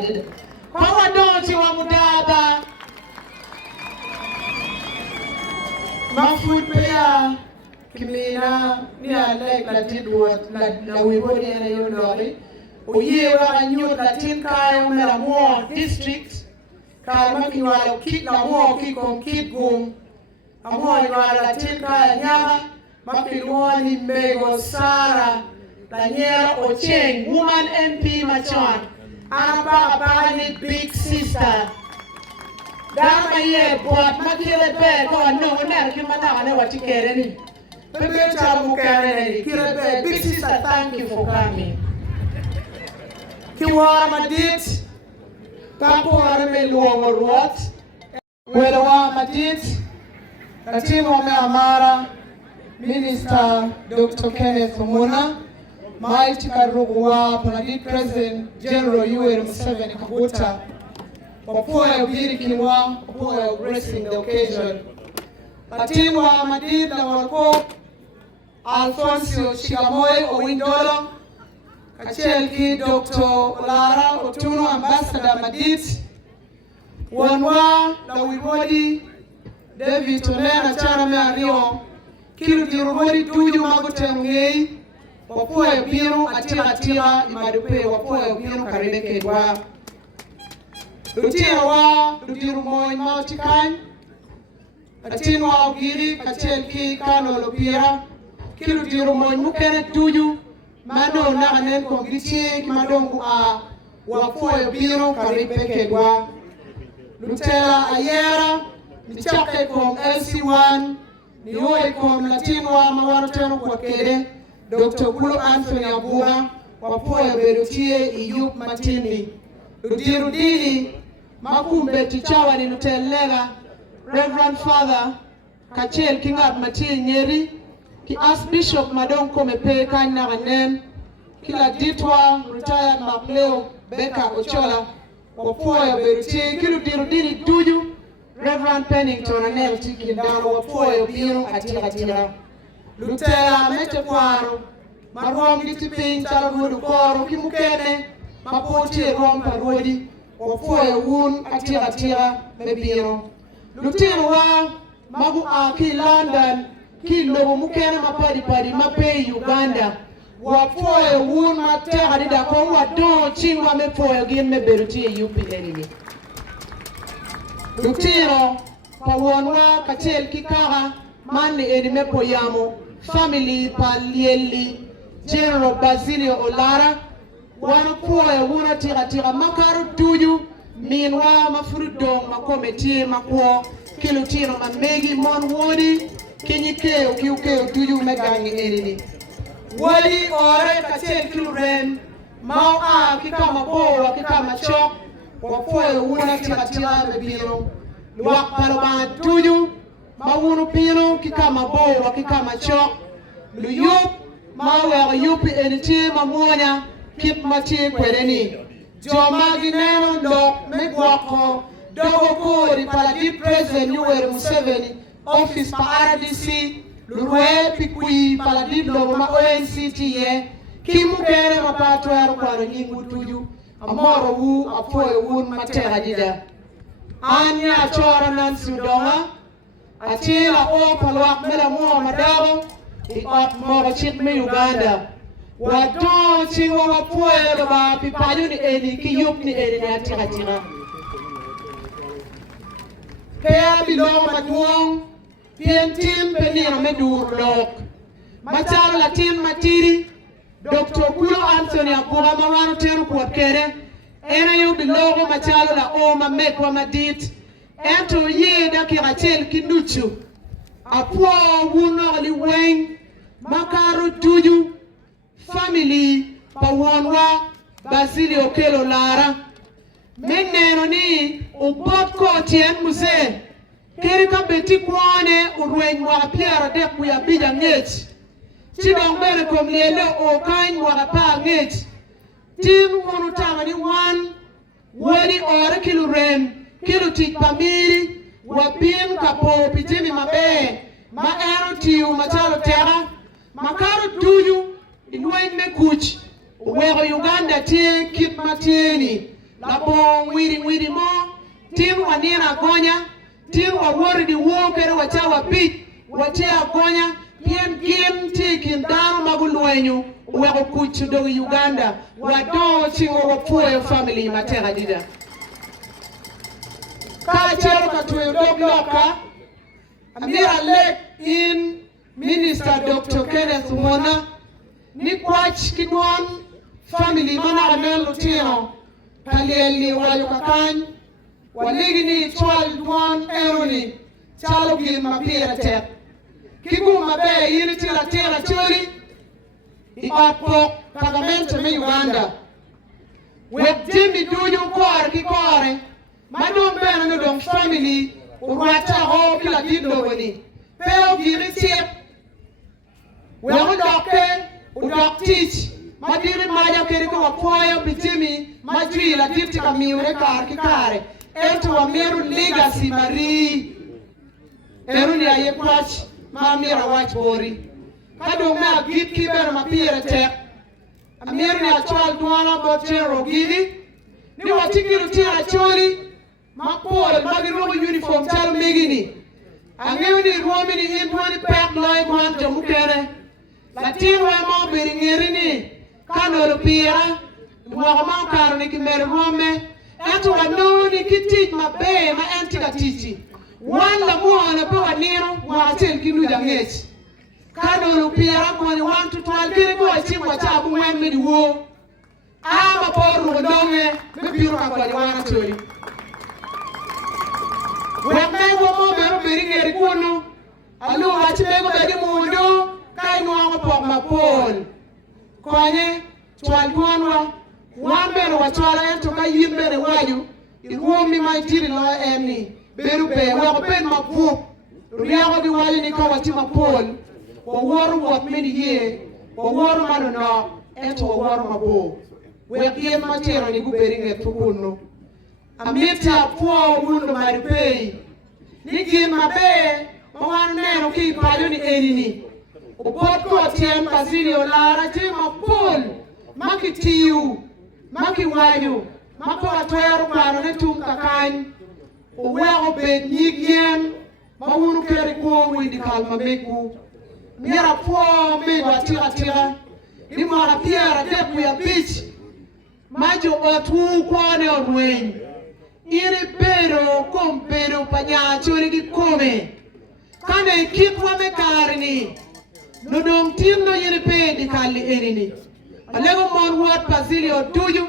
did. Kwa don't you want mudada? Mafut paya kimina ni like Latin word la we wrote in a lorry. Uye wa new Latin kaya mela more district. Kaya makiwala kit la more kikom kit gum. Amo iwala Latin kaya nyama makiluani mego Sara Daniela Ocheng woman MP Machon. Anaba big sister. Dama ye bot makile be ko no na kimana ne watikere ni. Bebe chamu kare ni kire be big sister, thank you for coming. Kiwara madit kapo are me luongo ruot. Welewa madit Katimo me amara Minister Dr. Kenneth Omuna Mighty Karugwa Panadit President General Yoweri Museveni Kaguta Wapoya Ubirikiwa, Wapoya gracing the occasion. Latinwa Madid na Walko Alfonso Chigamoy Owindolo Kachelki Dr. Lara Otuno Ambassador Madid Wanwa Lawibodi David Tonena Chana Mario Kiru Dirubodi Tuju Magutengei Wapoya Biru Atira Imadupe Wapoya Biru Karibeke Dwa Lutiwa Ludiru Moy Mautikan Atinwa Ogiri Kachelki Kano Lopira Kiru Diru Moy Mukene Tuju Mano Naganen Kongrichi Kimadongu Wapoya Biru Karibeke Dwa Lutela Ayera Nichake kom LC1 Niwe kom Latinwa Mawano Teno kwa Kede Dr. Gulu Anthony Abuha Wapoya Berutie Iyup Matini Ludiru Dini Makumbe Tichawa ni Nutelega Reverend Father Kachel Kingat Mati Nyeri Ki Archbishop Madonko Mepe Kanya Ganen Kila Ditwa Retired Makleo Beka Ochola Wapoya Berutie Kilu Diru Dini Tuju Reverend Pennington Anel Tikindano Wapoya Biro Atira Lutela Mete Kwaro Marom Ditipin Chalagudu Koro Kimukene Mapoti Rom Parodi Wapoya Woon Atira Mebiro Lutirwa Magu Aki London Ki Lobo Mukene Mapadi Mape Uganda Wapoya Woon Matera Dida Kwa Don Chingwa Mepoya Gin Meberuti UP enemy Lutiro Pawonwa Kachel Kikara Mani Edime Poyamo Family Palieli General Basilio Olara Wanapoya Wuna Tira Makaru Tuju Minwa Mafurudong Makometi Makwo Kilutiro Mamegi Mon Wodi Kinyike Ukiuke Tuju Megangi Edini Wadi Ore Kachel Kiluren Mau Kikama Bowa Kikama Chok Wapoya Wuna Tira Bebino Luak Paloma Tuju Mawunu Pino Kikama Bowa Kikama Chok Luyup Mawa Yupi Eniti Mamonya Kip Mati Kwereni Jomagi Neno Ndok Megwako Dogo Kori Paladit President Yoweri Museveni Office pa RDC Lurwe Pikui Paladit Lobo Ma ONCTA Kimu Kere Mapato Yaro Kwaro Nyingu Tuju Amoro Wu Apoya Wun Matera Dida Anya Chora Nansi Udonga Atila O Palwak Mela Mua Madago Iot Mora Chitme Uganda Wadon Chingwa Wapoya Loba Pipayu ni Edi Kiyup ni Edi ni Atira Kaya Bilonga Maduong Pientim Penira Medur Lok Machalo Latin Matiri Dr. Kulo Anthony Abuha Mawano Teru Kwakere Ena yu bilogo Machalo la Oma Mekwa Madit Ento Yeda Kirachel Kinuchu Apo Wuno Liweng Makaru Tuju Family Pawonwa Basilio Kelo Lara Meneno ni Ubot Kotien Muse Kerika Beti Kwane Urweng Wapiara Deku ya Bija Ngech Chidong Bere Komliele Okain Wakapa Ngech Tim Wonu Tamani Wan Wadi Ore Kilurem Kilutik Pamiri Wapim Kapo Pitimi Mabe Maero Tiu Machalo Terra Makaru Tuju Inweng Mekuch Wero Uganda Tie Kip Matieni la bong wiri mo tin wanina gonya tin wa wori di wo kere wa chawa bit wa che agonya pien gin tikin dano magulwenyu we ko kuchu do Uganda wa do chingo ko puyo family matera dida ka chero ka tuyo do bloka amira lek in Minister Dr. Kenneth Mona ni kwach kidwan family mana amel lutino palieli wayo kakany waligi ni twal dwan eroni chalo gil mapira tek kigu mabe yini tira tira chori ipapo pagamento me Uganda wek jimbi duju kore ki kore madong bena no dong family urwata ho kila dindo wani peo giri tiep wewe udok teach madiri maja keri ko wapoyo bitimi majwi la dipti kamiure kar ki kare ento wa meru legacy mari eru ni aye kwach ma mira wach bori kado ma git kiber ma pire tek amir ni achwal duana botero gidi ni watikiru tira choli ma pol magiro uniform chalo megini angew ni romi ni indwani pek loy kwan to mukere latin wa mo biringeri ni kanolo pira mwaka ma karo ni kimere rome ento wa noni kitich mabe ma entika tichi wala mwana pe waniro watel kinu jangech kanolo pira kwani wantu twalgiri ko chimwa chabu mwen medi wo ama poru ndonge me piro ka kwani wana chori wemego mo bero biringeri kuno alu achimego bedi mundo kai nwango pok mapol kwanye twalgonwa wambero wachwala ento ka yimbere waju irumi maitiri lo eni beru be wako pen mapu riago di waju ni kawa tima pol wawaru wat mini ye wawaru mano no ento wawaru mapu wekie matero ni guberinge tukuno amita po wundo maripei niki mabe mawanu neno ki payo ni enini ubot ko tiem basili olara jima pol maki tiyu maki waju mako atweru kwaro ne tum kakany uwego bed nyigien mawunu keri kuo windi kalma meku mira po mego atira ni mwana piara depu ya beach majo otu kwane orweny iri pero kompero panyachori gi kome kane kitwa me karni nodong tindo yiri pedi kali erini alego mon wat Basilio tuju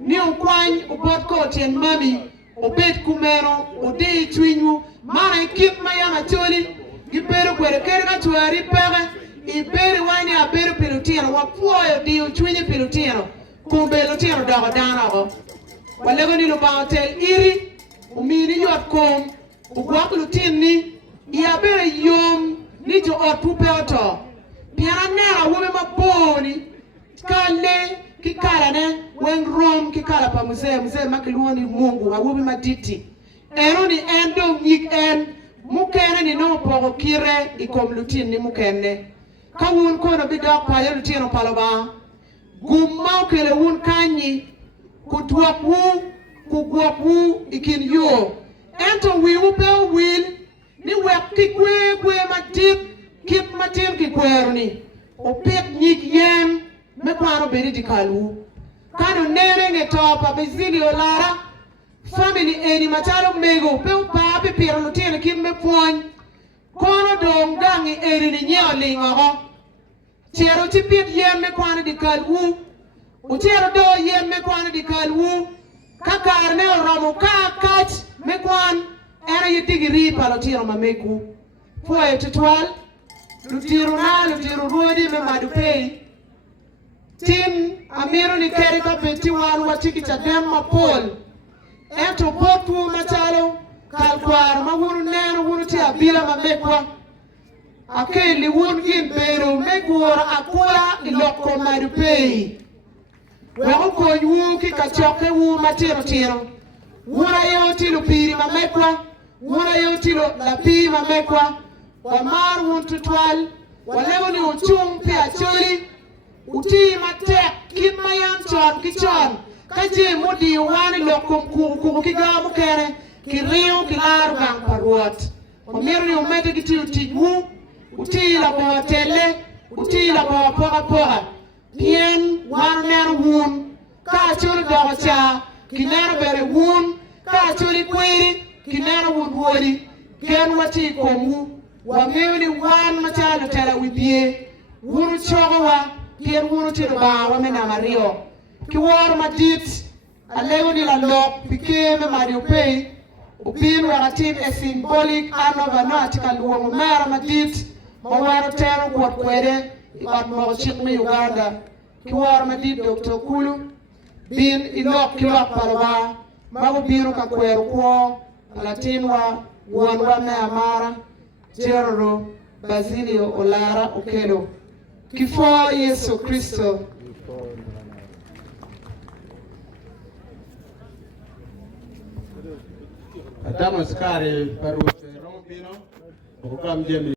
ni ukwany ubot ko tien mami obet kumero ode chwinyu mara kit mayama choli gibero kwere kere ka twari pege ibere wani abere pilotino wapuoyo dio chwinyi pilotino kumbelo tino dogo danago walego ni lubaotel iri umini yot kom ugwak lutini iabere yom ni jo otupe oto piara nera wume maponi kale kikala ne wen rom kikala pa mzee makiluoni Mungu awume matiti ero ni endo nyik en mukene ni no pogo kire ikom lutin ni mukene kawun kono bidok pa yo lutino paloba gumma kele wun kanyi kugwapu ikin yo ento wiwu pe wil ni wek kikwe matip kip matin kikweruni opet nyik yen me kwano beri dikalu kano nere nge topa bezili olara family eni matalo mego pe upape pira lutino kimme puony kono dong gangi eri ni nyeo lingogo chero chipit yen me kwano dikalu uchero do yen me kwano dikalu kakar ne oromo kakach me kwan era yitigi ripa lutino mameku foye titwal lutiro ruodi me madupei tim amiro ni kere ka peti wan watiki cha dem mapol ento potu machalo kalkwar mawunu neno wunu ti abila mamekwa akeli wun gin bero megwora akula iloko madupei weko kony wu kika choke wu matiro wuna yoti lupiri mamekwa wuna yoti lapi mamekwa wamar wun tutwal walego ni uchung pe achori uti matek kit mayan chon kichon kaji mudi wani lokum kum kigamu kere kiriu kilaru gang paruat omirni umete kiti utigu utila kwa tele utila kwa poka pien wanu nero wun ka chuli docha kinero bere wun ka chuli kwiri kinero wun wodi gen wati komu wa mewni wan machalo tela wibie wunu chogowa pien wunu tilo ba wamena mario kiwor madit alewni la lok pikeme mari upei upin wakatim a symbolic anovanati kaluongo mera madit mawaro tero kuot kwede iot mogo chik mi Uganda kiwor madit Dr. Kulu bin ilok kilok palawa mago biro ka kwero kuo alatinwa wuonwa me amara Jeroro Basilio Olara Okelo kifo Yesu Kristo. Atama skari paru rompino ukam jemi